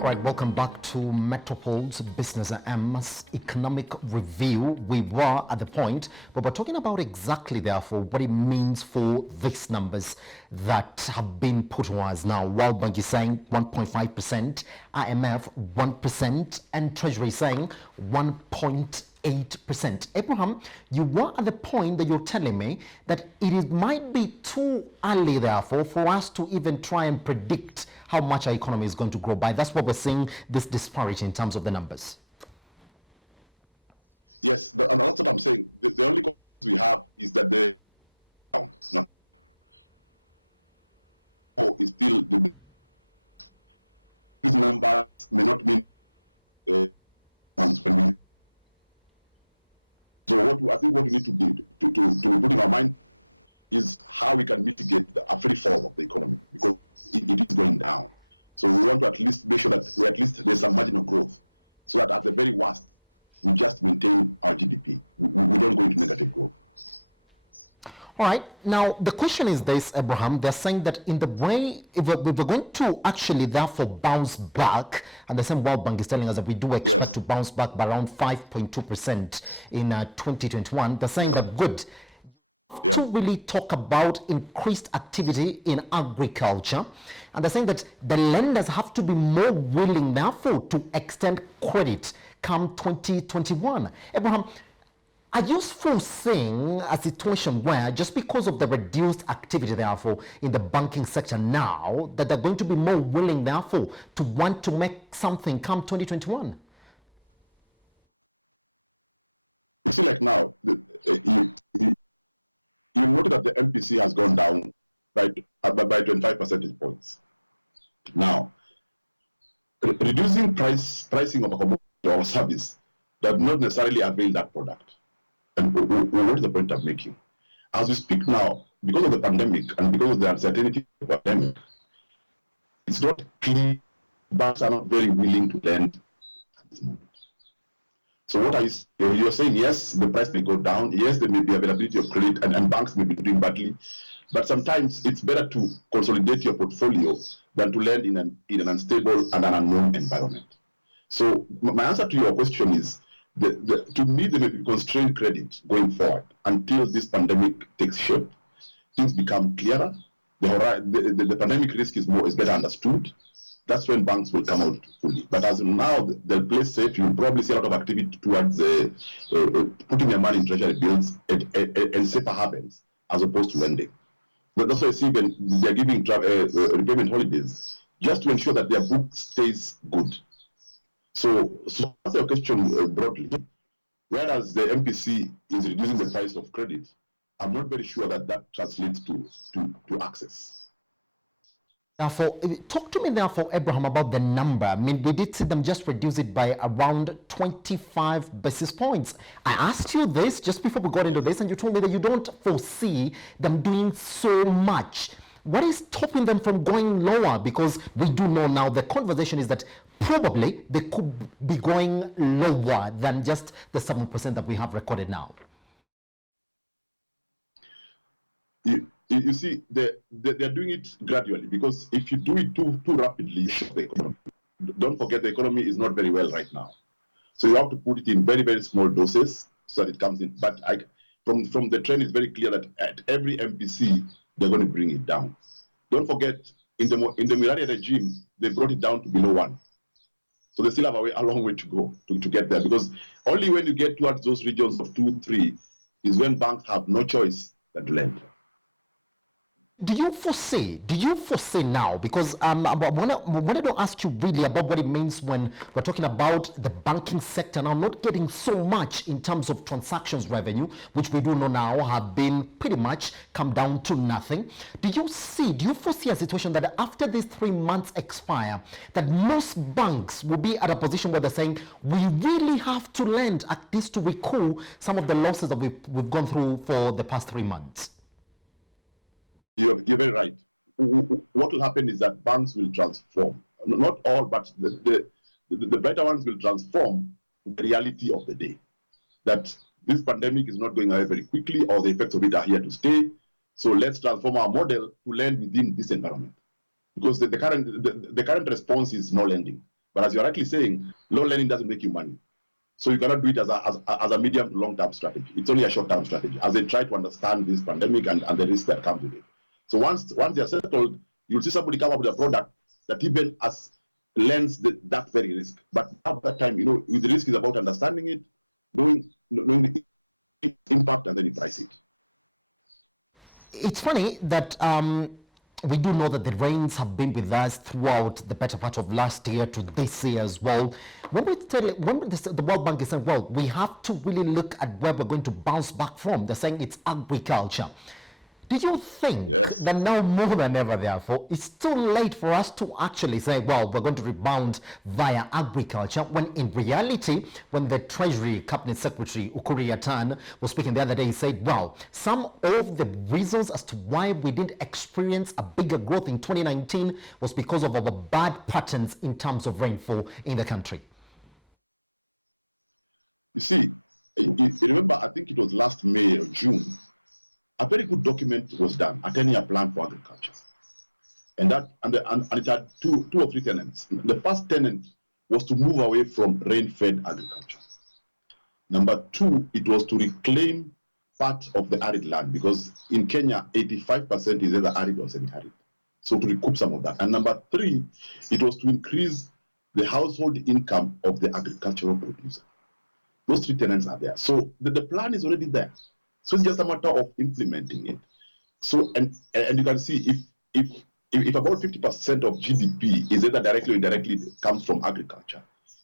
All right, welcome back to Metropol's Business M's Economic Review. We were at the point, but we're talking about exactly, therefore, what it means for these numbers that have been put to us now. World Bank is saying 1.5%, IMF 1%, and Treasury saying 1.8%. Abraham, you were at the point that you're telling me that might be too early, therefore, for us to even try and predict how much our economy is going to grow by. That's what we're seeing, this disparity in terms of the numbers. Yes, and that's what I'm saying. The only concern we have is that the is still these numbers may not mean when we. So I think what we need to do to put in our mind is how we can mitigate the free fall of the economy, because it is going down. So we want to at least make sure that there's some marginal growth, so that at the very worst, we just maintain our GDP. We don't go into negative growth. All right. Now, the question is this, Abraham. They're saying that in the way, if we're going to actually therefore bounce back, and the same World Bank is telling us that we do expect to bounce back by around 5.2% in 2021, they're saying that good. To really talk about increased activity in agriculture, and they're saying that the lenders have to be more willing, therefore, to extend credit come 2021. Abraham, are you foreseeing a situation where, just because of the reduced activity, therefore, in the banking sector now, that they're going to be more willing, therefore, to want to make something come 2021? You see, like now, you noted that the MPC has gone down by 25 percentage points. Now, reducing pricing of a commodity or service does not necessarily avail that product. And what is the point I'm making? As we speak now, because of the pandemic and because of the uncertainty of the pandemic, it's not clear. Banks are not very willing to lend at this moment. So what you're saying, yes, the price may go down, yes, there may be availability of credit, and banks may be doing badly, but sometimes it's better to consolidate your portfolio than to lend in an unstable and an unknown environment. So my answer to your question is, to me, there may be constrained credit going forward until this pandemic takes shape, things become clearer, the pandemic risk is better understood. That's when banks will come out fully. But as of now, they'll play safe. You'll probably see a lot of activity towards putting their money in treasury bills and safer havens as opposed to lending. But that's why I see when they're giving repayment holidays, just to ensure that their book stays good. So to answer your question broadly, whereas the MPC is reducing the price of credit, I'm not very sure that translates to access. Therefore, talk to me, therefore, Abraham, about the number. I mean, we did see them just reduce it by around 25 basis points. I asked you this just before we got into this, and you told me that you don't foresee them doing so much. What is stopping them from going lower? Because we do know now the conversation is that probably they could be going lower than just the 7% that we have recorded now. You see, they're doing it gradually, because if you do it too rapidly, you shock the economy. Don't forget, the economy is not very well right now. So you have to put it in very, very small doses so that it comes in. But from the trend, it's very clear that at every MPC, they're going to bring it down. Don't forget, in the Mirari regime, they brought it down to below 1. So they still have a long way to go to get there, because only when you get towards those regions of 2, 3 is when banks have no choice than to lend. Do you foresee now, because I wanted to ask you really about what it means when we're talking about the banking sector now not getting so much in terms of transactions revenue, which we do know now have been pretty much come down to nothing. Do you foresee a situation that after these 3 months expire, that most banks will be at a position where they're saying, we really have to lend at least to recoup some of the losses that we've gone through for the past 3 months? You're very right. What will happen is that banks will transform. Not all, but the better ones will transform the reality of the day. That this pandemic is not going away very quickly, or the effects of it are here to stay. So let's transform our model to lend within this environment. Because the current response is no lending. But as you're rightly saying, low lending doesn't make you money. So you cannot do it as a medium to long-term strategy. It's only a short-term strategy as they try to understand this pandemic and the risks that come with it. So once they're settled, you'll see somebody come up with a product that even as lends that very risk. But at that time, with the risk is about understanding it, knowing the impact, and then you price it. It's funny that we do know that the rains have been with us throughout the better part of last year to this year as well. When the World Bank is saying, well, we have to really look at where we're going to bounce back from, they're saying it's agriculture. Do you think that now more than ever, therefore, it's too late for us to actually say, well, we're going to rebound via agriculture, when in reality, when the Treasury Cabinet Secretary, Ukuri Yatan, was speaking the other day, he said, well, some of the reasons as to why we didn't experience a bigger growth in 2019 was because of our bad patterns in terms of rainfall in the country. You see, you remember, I think it was last May or June, a very good document was done, a 10-year plan for agriculture. And it had two or three tenets. The first tenet was to move away from rain-fed agriculture. Number two, it was to reclaim part of the arid land, because in Kenya, 85% is either arid or semi-arid. So to recoup some of that. And number three, it was to increase the household income of the agricultural producer. Those three tenets are there. So the plan is already there. So it's just a matter of implementing it. So and you can see if about 50% of GDP is either directly or indirectly comes from agriculture.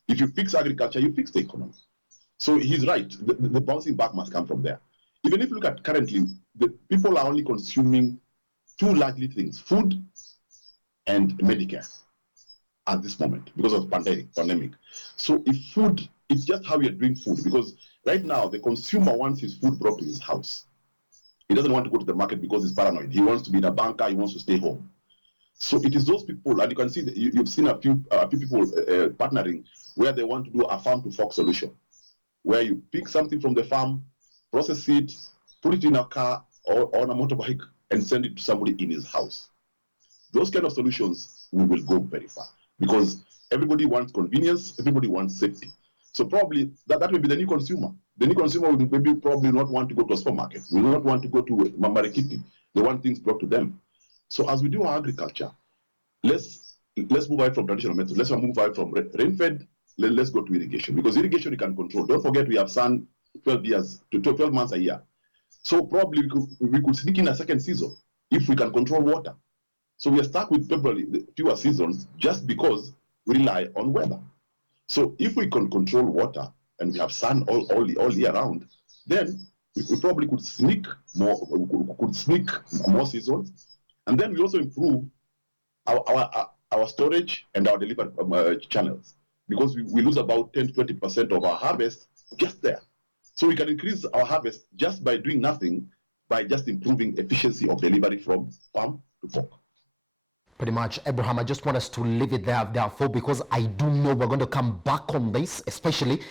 If you fix agriculture, you fix the economy. So he's right. The bouncing back must come from there. Even if you look at currently, the people are only consuming two largely things: food and Medicare at this moment because of pandemic. So if food, it's just how we are doing food, because right now the consumer wants his food brought to his house. He doesn't want to go to the market because he's paranoid. He wants to be in a bunker. He wants to stay home. So it is those people, and you can see that you've seen a few people partnering where they want to do a farm to fork solution, where you pick something from the farm, process it, put it in a car or on a motorbike, and send it to somebody in his house. Those kind of solutions, we will go very far, because everybody wants convenience, everybody wants safety. So probably that will be the new consumer. The new consumer will maybe probably not want to go to a supermarket, will not want to go to Mamarikiti. They want things brought to them. So as we do our agriculture, let's move away from traditional methods. Let's move away from rain-fed. Let's go to irrigation, because irrigation we can control. Don't forget we have sun 12 months a year. So probably we could sneak in a second season if we can control water. So we are stuck with probably fewer seasons just because we rely on weather. So if we can control water and we have sun all year round, then we probably could sneak more seasons, and then we also improve our storage and our delivery channels, because we lose about 10 to 20% of our harvest just there. So we can increase our harvest just by doing nothing, by just improving efficiency of delivery from farm to fork. Pretty much, Abraham, I just want us to leave it there, therefore, because I do know we're going to come back on this, especially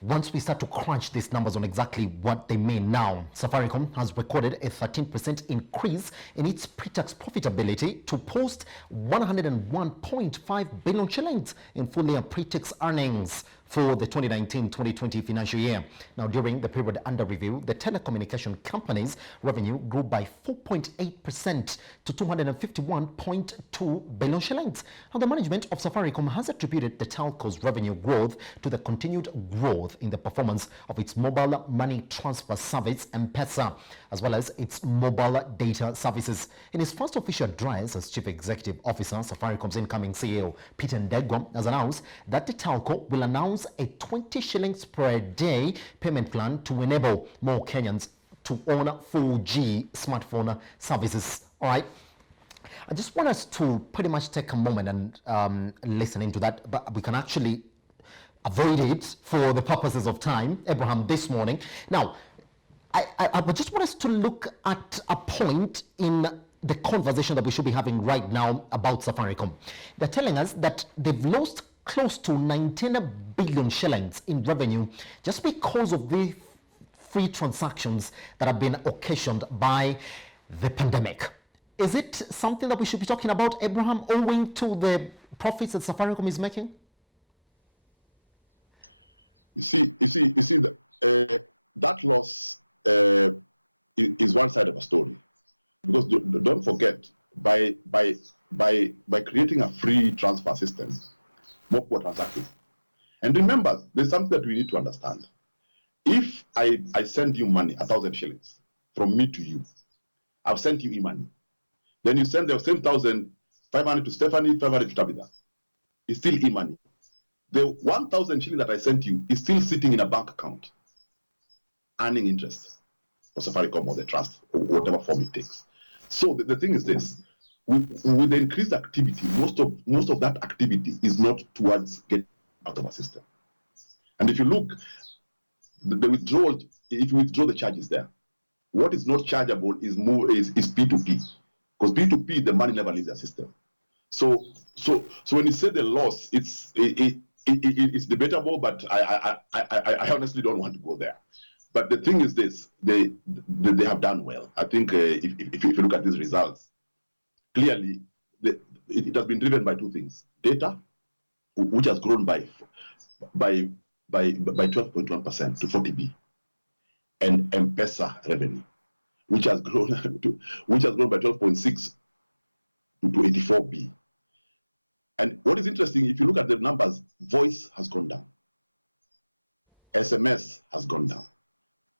once we start to crunch these numbers on exactly what they mean. Now, Safaricom has recorded a 13% increase in its pre-tax profitability to post 101.5 billion shillings in full-year pre-tax earnings for the 2019-2020 financial year. Now, during the period under review, the telecommunication company's revenue grew by 4.8% to 251.2 billion shillings. Now, the management of Safaricom has attributed the telco's revenue growth to the continued growth in the performance of its mobile money transfer service, M-Pesa, as well as its mobile data services. In his first official address as Chief Executive Officer, Safaricom's incoming CEO, Peter Ndegwa, has announced that the telco will announce a 20 shillings per day payment plan to enable more Kenyans to own 4G smartphone services. All right. I just want us to pretty much take a moment and listen into that, but we can actually avoid it for the purposes of time, Abraham, this morning. Now, I just want us to look at a point in the conversation that we should be having right now about Safaricom. They're telling us that they've lost close to 19 billion shillings in revenue just because of the free transactions that have been occasioned by the pandemic. Is it something that we should be talking about, Abraham, owing to the profits that Safaricom is making? That loss is one side of a story, because don't forget, by creating a free transfer system, more people are transacting. And remember, there's something that we need to understand. If I send you money, 1,000 shillings, from me to you, I've sent you e-money. Then you send the same 1,500 to Stephanie, 500 to Tabitha. It's still e-money. The 1,000 shillings that I sent you is still sitting in a bank account, earning interest for Safaricom or the trust, or whatever form it takes. So the thing is this: with the increased activity, most of that activity is not towards getting out of a system. And if you look, the withdrawal, if you withdraw the charges there, what is not chargeable is P2P, because P2P, the money never leaves the system. So when you say the loss, it's debatable, but I honestly don't want to go there. But the thing is this: they have done well. I think if you look at these results, clearly it has been driven by two things: data, which has grown by 12.1% to 40B, and M-Pesa revenue, which has grown by 12.6 to 84B. And what is interesting, if you look at the numbers, voice has gone down, SMS has gone down,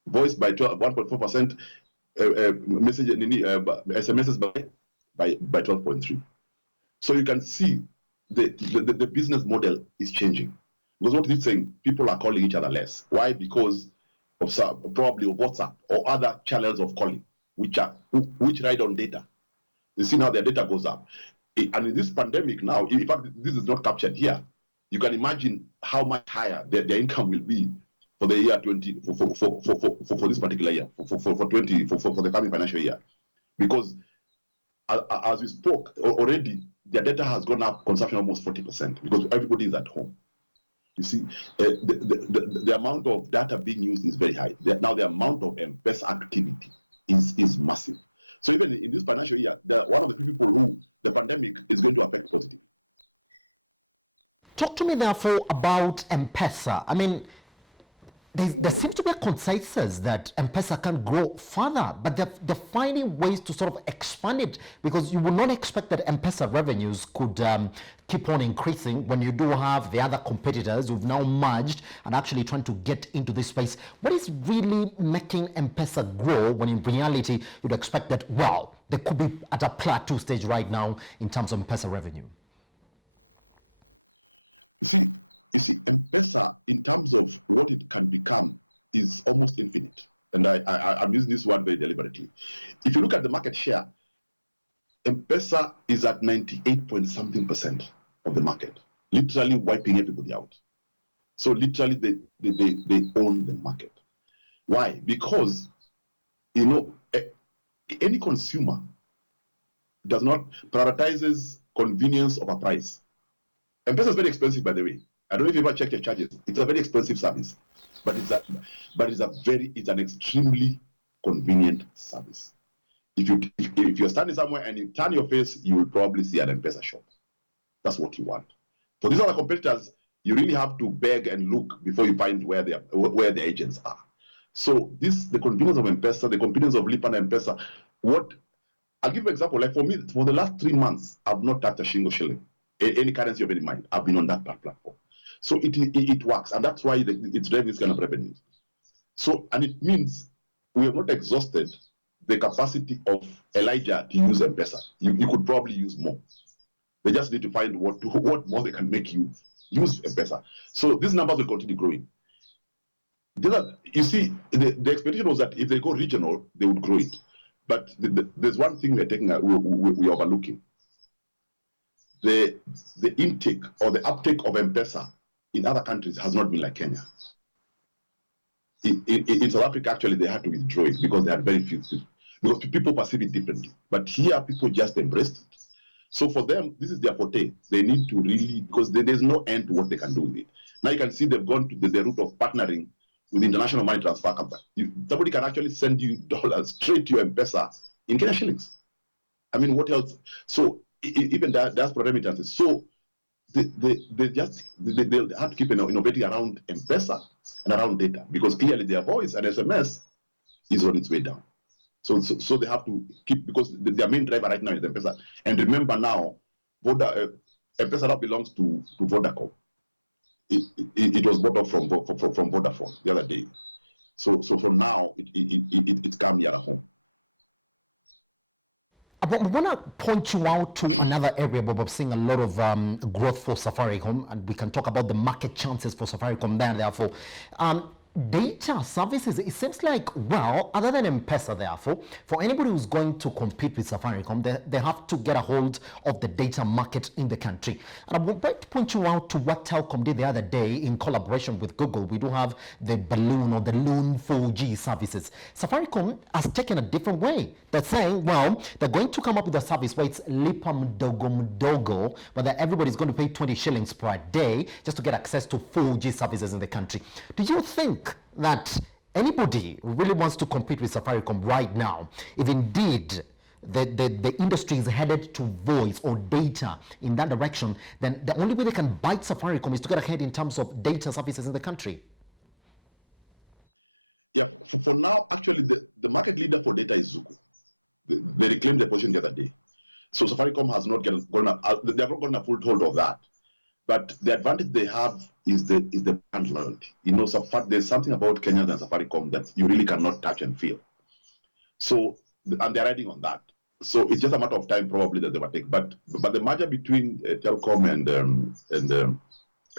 voice by 1.4%, message SMSs by 12.3. So you can see the business model is changing. Because what it's saying, people are calling each other less. Why? Because of probably of WhatsApp or other channels of calling, which ride on data. You see now their data goes up. And in this pandemic now, in fact, this is not captured here. You can imagine how much higher their income will be for the year 20 for this particular year, for the coming financial year, because as we spoke already, their data has gone up consumption almost 40%, because everybody is at home. You see, the amount of data being used is very high. Now the amount of M-Pesa activity is massive. So even in this financial year, one of the people who the pandemic is going to affect positively. Talk to me therefore about M-Pesa. I mean, there seems to be a consensus that M-Pesa can grow further, but they're finding ways to sort of expand it, because you would not expect that M-Pesa revenues could keep on increasing when you do have the other competitors who've now merged and actually trying to get into this space. What is really making M-Pesa grow when in reality you'd expect that, well, they could be at a plateau stage right now in terms of M-Pesa revenue? You see, M-Pesa, in terms of what it can become, is almost infinite. And I'm using this word very deliberately. If you look at the market share, M-Pesa is at 98.something% of the market, literally wiping everybody out. So literally, they own the market. Why? Because, any consumer does not prioritizes convenience over price. M-Pesa is very expensive, by the way. I don't know if you ever check your charges. It's a very expensive service, but it's an extremely convenient service. If you're standing somewhere and you turn your face, you will probably see an M-Pesa shop. That's what you want. For these other competitors, you really have to beg and look before you find where the agents are. So the convenience of M-Pesa, the convenience of Lipa and M-Pesa. I'll give you an example. Like for me, for the last 3 months, I've not touched a single shilling. Any currency of any mind. I've been on that platform. So it works, and that's why it's driving this kind of revenues. So, and it means we have not exhausted the capacity of Elijah to use M-Pesa. You could probably use more. They just need to find what more they can make you use M-Pesa. So these numbers will continue growing. You see, the expectation was that if they go regional, they would grow it. But there's one thing we're overlooking. The intake or the uptake of M-Pesa in other countries has not been like Kenya. In South Africa, actually, they had to withdraw it because they had very few, because people perceive it differently. But here, people just embraced it. So for them, this is their forte. They need to really, because there's no end to what they can do with it. Now you can see they've gone to the route of partnering with international money transfer company. Somebody can actually send you dollars straight to your M-Pesa in Kenya shillings. I mean, what else? So even diaspora remittances. So they have to keep innovating around M-Pesa and around data, because clearly their voice and SMS is on its way down. So they have to keep, because their main driver right now is M-Pesa. And remember now, M-Pesa now belongs to Vodacom. It was bought up from Vodafone the other day. So for now, it's come here at home. I want to point you out to another area where we're seeing a lot of growth for Safaricom, and we can talk about the market chances for Safaricom there. Therefore, data services, it seems like, well, other than M-Pesa, therefore, for anybody who's going to compete with Safaricom, they have to get a hold of the data market in the country. And I would like to point you out to what Telkom did the other day in collaboration with Google. We do have the Balloon or the Loon 4G services. Safaricom has taken a different way. They're saying, well, they're going to come up with a service where it's lipa mdogo, but that everybody's going to pay 20 shillings per day just to get access to 4G services in the country. Do you think that anybody who really wants to compete with Safaricom right now, if indeed the industry is headed to voice or data in that direction, then the only way they can bite Safaricom is to get ahead in terms of data services in the country? Yeah, for now, actually, the market leader for data is Zuku. They reclaimed their position the other day. So Safaricom has not they have not gotten a full hold of that. But the advantage they have is the brand loyalty. You know, there's something about Kenya and Safaricom that you really cannot touch and feel. So, and they're riding on that. So it's just a matter of time probably that they will take. But the merger between Telkom and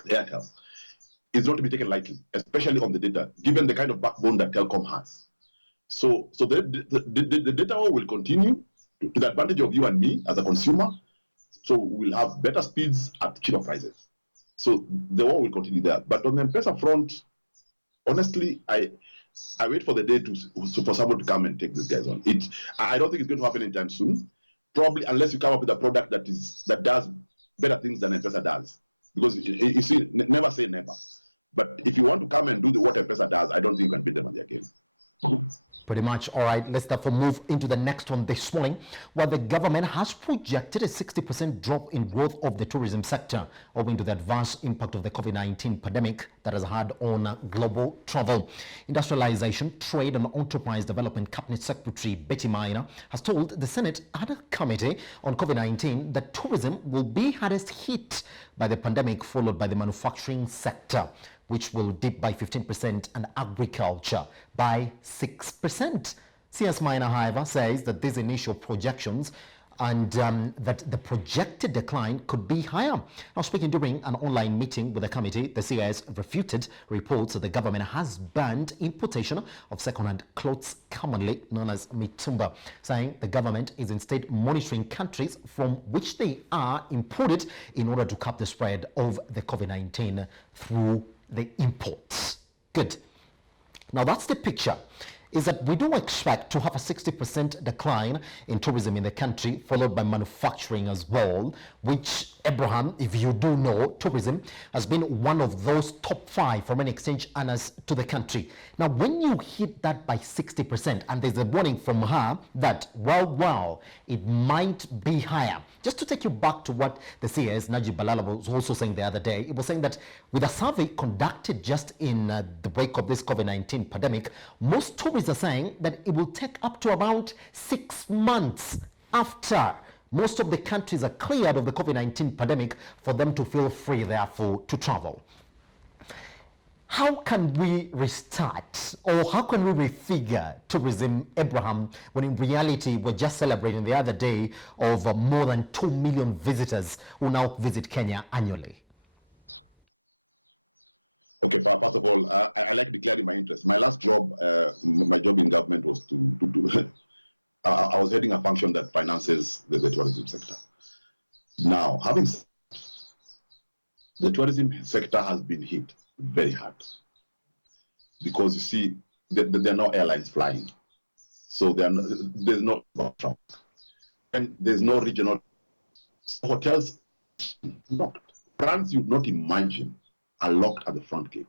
Airtel is not to be taken lightly, especially on the data, given the kind of backbone that Telkom has. So the data war will continue to the advantage of you and me as a consumer. So we'll have better speeds at cheaper prices. So the war will continue there. But on the M-Pesa front, honestly, I wait for the day for someone to come and take these guys on. I don't think it's going to happen anytime soon. Probably unless you come up with a product that does better things than M-Pesa does. Because you see, never say never. But if you want to come and do what M-Pesa does, I don't think you can beat them on their game. Pretty much. All right, let's therefore move into the next one this morning, where the government has projected a 60% drop in growth of the tourism sector owing to the adverse impact of the COVID-19 pandemic that has had on global travel. Industrialization, Trade and Enterprise Development Cabinet Secretary Betty Maina has told the Senate ad committee on COVID-19 that tourism will be hardest hit by the pandemic, followed by the manufacturing sector, which will dip by 15%, and agriculture by 6%. CS Minor, however, says that these initial projections and that the projected decline could be higher. Now, speaking during an online meeting with the committee, the CS refuted reports that the government has banned importation of second-hand clothes, commonly known as mitumba, saying the government is instead monitoring countries from which they are imported in order to cap the spread of the COVID-19 through the imports. Good. Now that's the picture, is that we do expect to have a 60% decline in tourism in the country, followed by manufacturing as well, which, Abraham, if you do know, tourism has been one of those top 5 foreign exchange earners to the country. Now, when you hit that by 60%, and there's a warning from her that, well, it might be higher. Just to take you back to what the CS, Najib Balala, was also saying the other day, it was saying that with a survey conducted just in the wake of this COVID-19 pandemic, most tourists are saying that it will take up to around 6 months after most of the countries are cleared of the COVID-19 pandemic for them to feel free, therefore, to travel. How can we restart, or how can we refigure tourism, Abraham, when in reality we're just celebrating the other day of more than 2 million visitors who now visit Kenya annually? Okay, first of all, I like declaring my interest. My last job, my job in government was to do, I was heading a function that finances the tourism sector. Now, having said, the tourism sector has been hit very hard because you see, there are no airlines flying, so there's no travel, and there's no regional hotels locked. Brands you'd not imagine are locked at the front gate.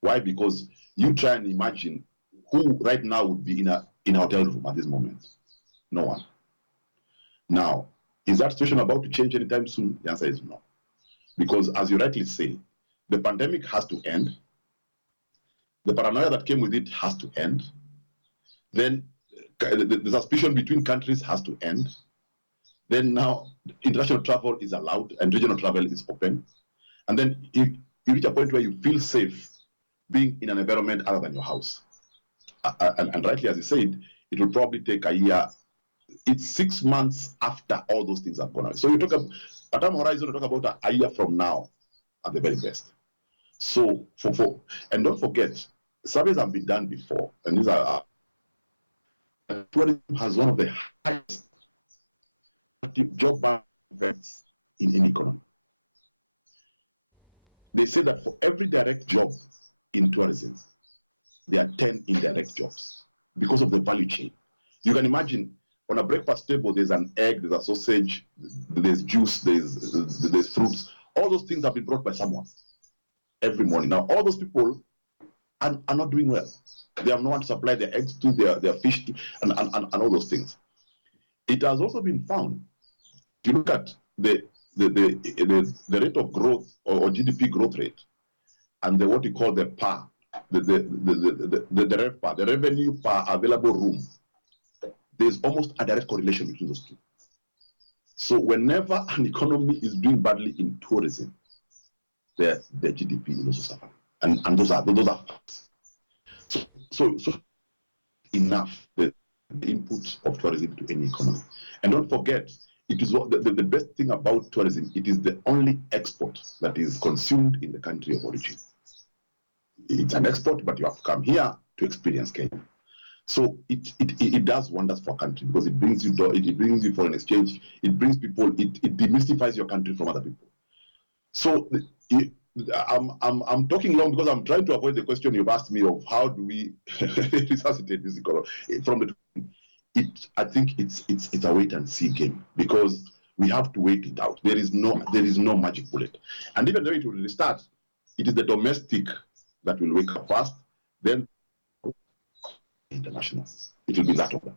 Why? Because you try and imagine who right now would be in a hotel room at this moment. No one. Now, is that situation about to change anytime soon? The answer is no. Because as you rightly say, the pandemic has to end. The paranoia that came with it has to end. Then the suspicion between countries has to end. Then now international travel is allowed and regional travel is open. And then you reach a point where you feel safe being in an environment other than your house. And rightly, as you said, it will probably take a year. It's 6 months after all those things have gone out. So you talk about a time horizon, you talk about a year from now at the very best. So and don't forget, surveys have been done before, and these are tourism has one of the highest job effects in any economy. They say that for every direct job in tourism, there are 10 indirect jobs because of the value chain. You can imagine on a breakfast table, there's an egg, there's a sausage, there's juice, there's fruits. All those things have been brought by someone every morning. Now, all those people are not doing well. They have no one to supply their eggs to, their fish to, and all those things. It has also been found, if you look at the rate of growth or GDP growth rate, and what you call the PAR, the RevPAR, the revenue per available room, there's almost a direct correlation between those two. So whenever an economy is doing badly in tourism, the GDP is also suffering, and those are facts. So enough the input of tourism to any economy. And don't forget, it is the best thing about tourism. It is the only export that is consumed in the country of origin. It's an export, but you have to come here to experience Kenya. So it does wonders for a country because it brings you foreign exchange. It brings people. It demystifies your country from other people. So I'm talking long because I'm trying to avoid the question you've asked me of how do we resuscitate this economy from the. I think it's a wait and see game because we have to wait it out. There is no magic bullet, and even though it will restart, it is the domestic that will wake up first, then international. It will be that order.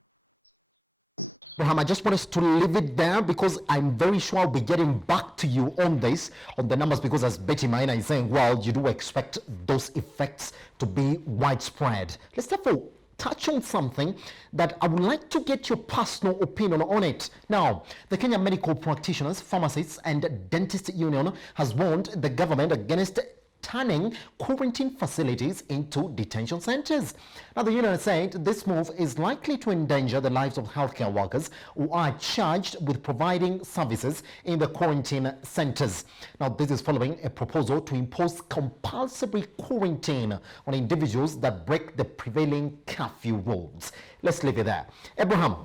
Abraham, I just want us to leave it there because I'm very sure I'll be getting back to you on this, on the numbers, because as Betty Maina is saying, well, you do expect those effects to be widespread. Let's therefore touch on something that I would like to get your personal opinion on it. Now, the Kenya Medical Practitioners, Pharmacists and Dentist Union has warned the government against turning quarantine facilities into detention centers. Now, the union said this move is likely to endanger the lives of healthcare workers who are charged with providing services in the quarantine centers. Now, this is following a proposal to impose compulsory quarantine on individuals that break the prevailing curfew rules. Let's leave it there. Abraham,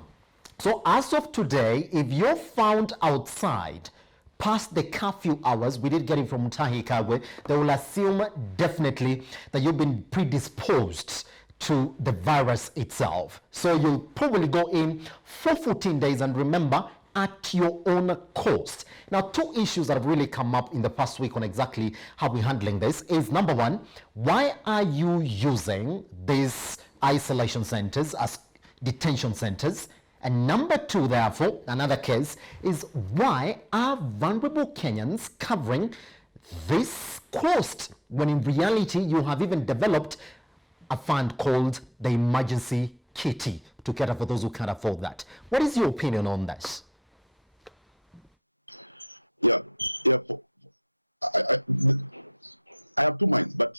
so as of today, if you're found outside past the curfew hours, we did get it from Mutahi Kagwe, they will assume definitely that you've been predisposed to the virus itself. So you'll probably go in for 14 days, and remember, at your own cost. Now, two issues that have really come up in the past week on exactly how we're handling this is, number one, why are you using these isolation centers as detention centers? And number two, therefore, another case is, why are vulnerable Kenyans covering this cost when in reality you have even developed a fund called the Emergency Kitty to cater for those who can't afford that? What is your opinion on this? Yeah. I have two minds, but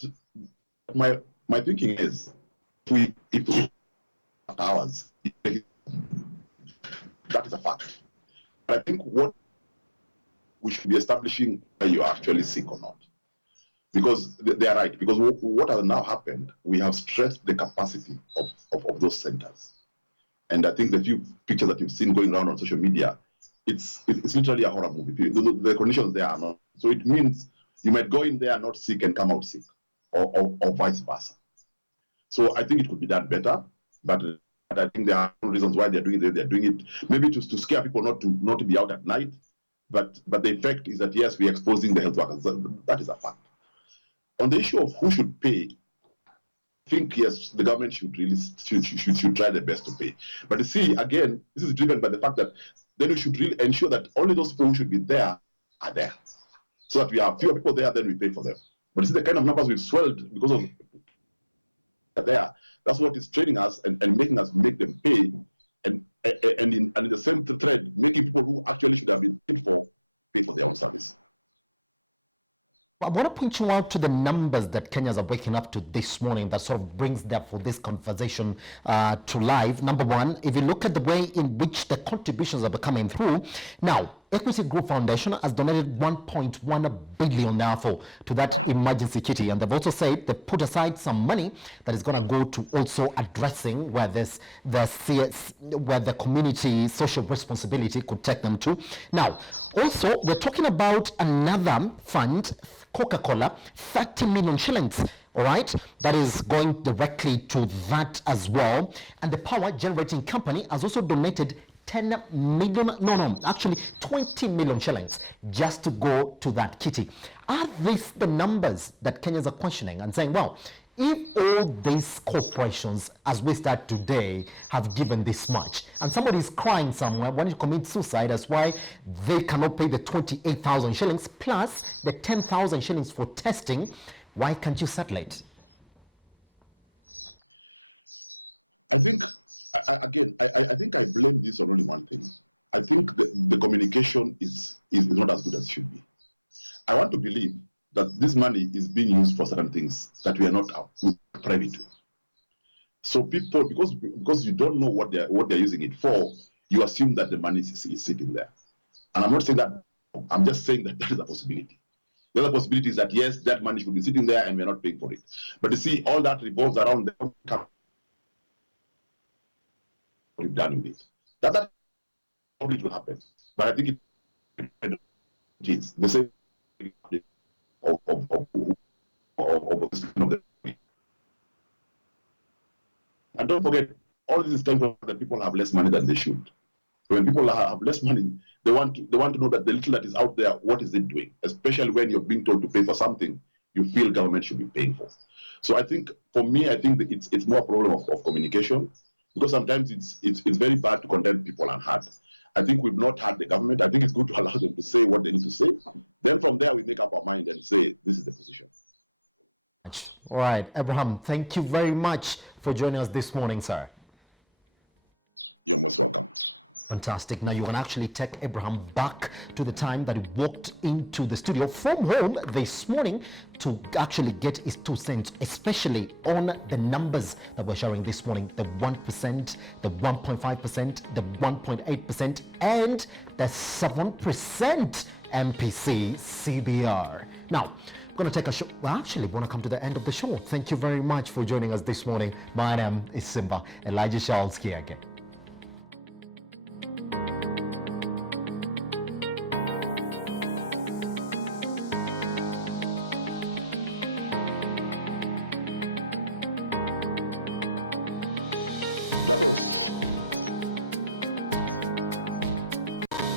my thinking is, if we hours. That is a fact. But I think what we should be establishing whether you are actually sick or not. Because they are right. Because what has now happened, we have stressed the capacity of those centers. And I think the few pictures that you've seen going around on social media, it's literally a horror movie. The conditions there are not. So it means you might go in there not sick and come out sick, or vice versa. So I think it could be done better, but I think there are reasons why they're doing it. They're doing it maybe to scare people not to be out at night. But the effect is that, yes, we're exposing the health workers. That is a fact. On the issue of who should pay, I think, yes, the government should really should try their best to pay. But you see, again, this is driven by the fact that then we should really ensure that only those people who should be there are there. so that we have fewer people there, then we pay for them. But you see the kind of numbers we've swelled because of there. That's what is training us and making us make them pay, and in the same thread, making people who actually should have been paid for pay for their own service. I want to point you out to the numbers that Kenyans are waking up to this morning that sort of brings that for this conversation to life. Number one, if you look at the way in which the contributions are coming through, now Equity Group Foundation has donated 1.1 billion now to that emergency kitty, and they've also said they put aside some money that is going to go to also addressing where where the community social responsibility could take them to. Now, also we're talking about another fund, Coca-Cola, 30 million shillings. All right, that is going directly to that as well. And the power generating company has also donated 10 million, actually 20 million shillings just to go to that kitty. Are these the numbers that Kenyans are questioning and saying, well, if all these corporations, as we start today, have given this much, and somebody is crying somewhere, wanting to commit suicide, that's why they cannot pay the 28,000 shillings plus the 10,000 shillings for testing, why can't you settle it? I think, I think I blame this on only one thing. I think the communication is not as good as it should be. I want to believe that this money is being used for certain things that we are not privy to. So people, because you don't know what they're using it for, you assume that the money is sitting there. And I'm not saying that. I'm just saying that is a possibility. The other possibility is that yes, that money should be sitting there and we're not paying for it. But you see, all that revolves around the what we've done with it. That probably will happen. But I think it is the same of the. And don't forget, all this is time for that people have less money than they should. So when people have less money, they want to know that the little that is out there, what is it doing? Especially when you're being told to pay for something you feel government should be paying for. So I think, for me, I think that it's more a problem of communication, because sometimes it's very bad to condemn people unheard. I think we've not had the government. I think it's good to allow them to say what they need to say. Then from there, we make up our mind and say, this is the position. All right, Abraham, thank you very much for joining us this morning, sir. You're most welcome. Fantastic. Now you can actually take Abraham back to the time that he walked into the studio from home this morning to actually get his 2 cents, especially on the numbers that we're sharing this morning, the 1%, the 1.5%, the 1.8%, and the 7% MPC CBR. Now, I'm going to take a show. Well, actually, we want to come to the end of the show. Thank you very much for joining us this morning. My name is Simba Elijah Charles Kieke. That was